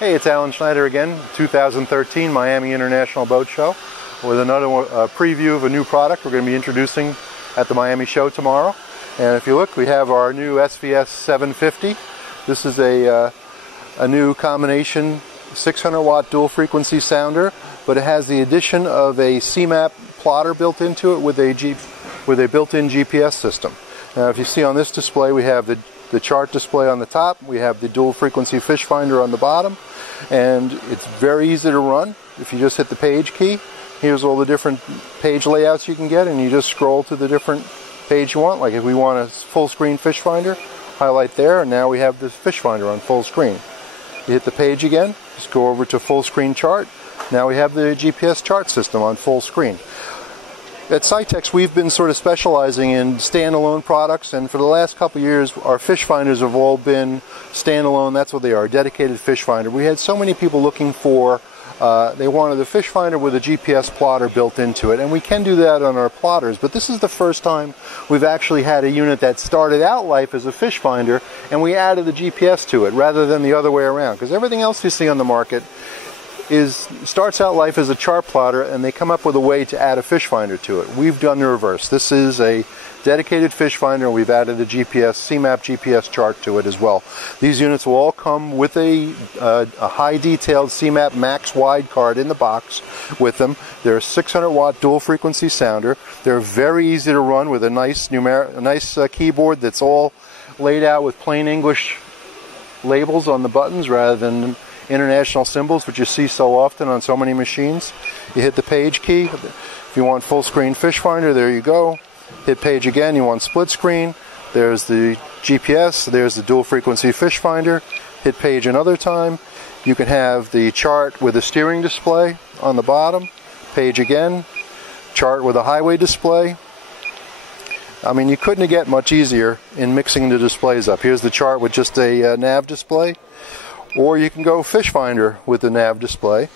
Hey, it's Alan Schneider again, 2013 Miami International Boat Show, with another preview of a new product we're going to be introducing at the Miami show tomorrow. And if you look, we have our new SVS750. This is a new combination 600 watt dual frequency sounder, but it has the addition of a CMAP plotter built into it with a built-in GPS system. Now, if you see on this display, we have the chart display on the top, we have the dual frequency fish finder on the bottom, and it's very easy to run. If you just hit the page key, here's all the different page layouts you can get, and you just scroll to the different page you want. Like if we want a full screen fish finder, highlight there, and now we have the fish finder on full screen. You hit the page again, just go over to full screen chart. Now we have the GPS chart system on full screen. At SI-TEX, we've been sort of specializing in standalone products, and for the last couple of years, our fish finders have all been standalone. That's what they are, a dedicated fish finder. We had so many people looking for, they wanted a fish finder with a GPS plotter built into it, and we can do that on our plotters, but this is the first time we've actually had a unit that started out life as a fish finder, and we added the GPS to it, rather than the other way around, because everything else you see on the market starts out life as a chart plotter, and they come up with a way to add a fish finder to it. We've done the reverse. This is a dedicated fish finder, and we've added a CMAP GPS chart to it as well. These units will all come with a high detailed CMAP max wide card in the box with them. They're a 600 watt dual frequency sounder. They're very easy to run with a nice keyboard that's all laid out with plain English labels on the buttons rather than international symbols, which you see so often on so many machines. You hit the page key. If you want full screen fish finder, there you go. Hit page again, you want split screen. There's the GPS, there's the dual frequency fish finder. Hit page another time. You can have the chart with a steering display on the bottom. Page again. Chart with a highway display. I mean, you couldn't get much easier in mixing the displays up. Here's the chart with just a nav display. Or you can go fish finder with the nav display,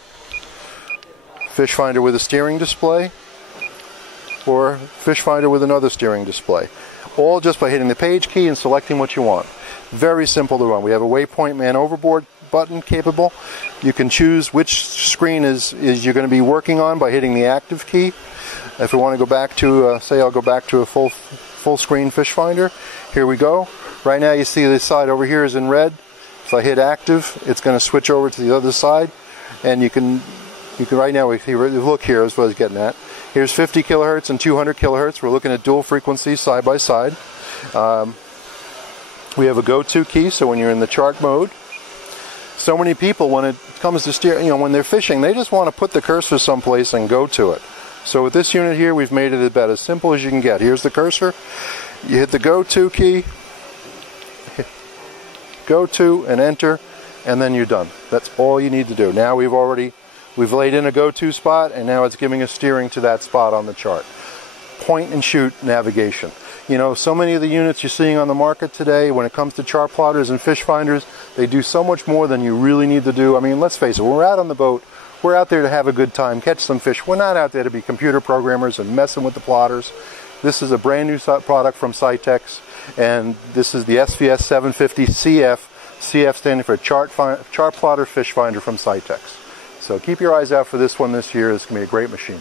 fish finder with a steering display, or fish finder with another steering display. All just by hitting the page key and selecting what you want. Very simple to run. We have a waypoint man overboard button capable. You can choose which screen is you're going to be working on by hitting the active key. If we want to go back to, say I'll go back to a full screen fish finder. Here we go. Right now you see this side over here is in red. If I hit active, it's going to switch over to the other side, and you can right now, if you look here, is what I was getting at. Here's 50 kilohertz and 200 kilohertz. We're looking at dual frequencies side by side. We have a go-to key, so when you're in the chart mode, so many people, when it comes to steer, when they're fishing, they just want to put the cursor someplace and go to it. So with this unit here, we've made it about as simple as you can get. Here's the cursor. You hit the go-to key, go to and enter, and then you're done. That's all you need to do. Now we've laid in a go-to spot, and now it's giving us steering to that spot on the chart. Point and shoot navigation. So many of the units you're seeing on the market today, when it comes to chart plotters and fish finders, they do so much more than you really need to do. I mean, let's face it, when we're out on the boat, we're out there to have a good time, catch some fish. We're not out there to be computer programmers and messing with the plotters. This is a brand new product from SI-TEX, and this is the SVS750 CF standing for Chartplotter Fish Finder from SI-TEX. So keep your eyes out for this one this year. It's going to be a great machine.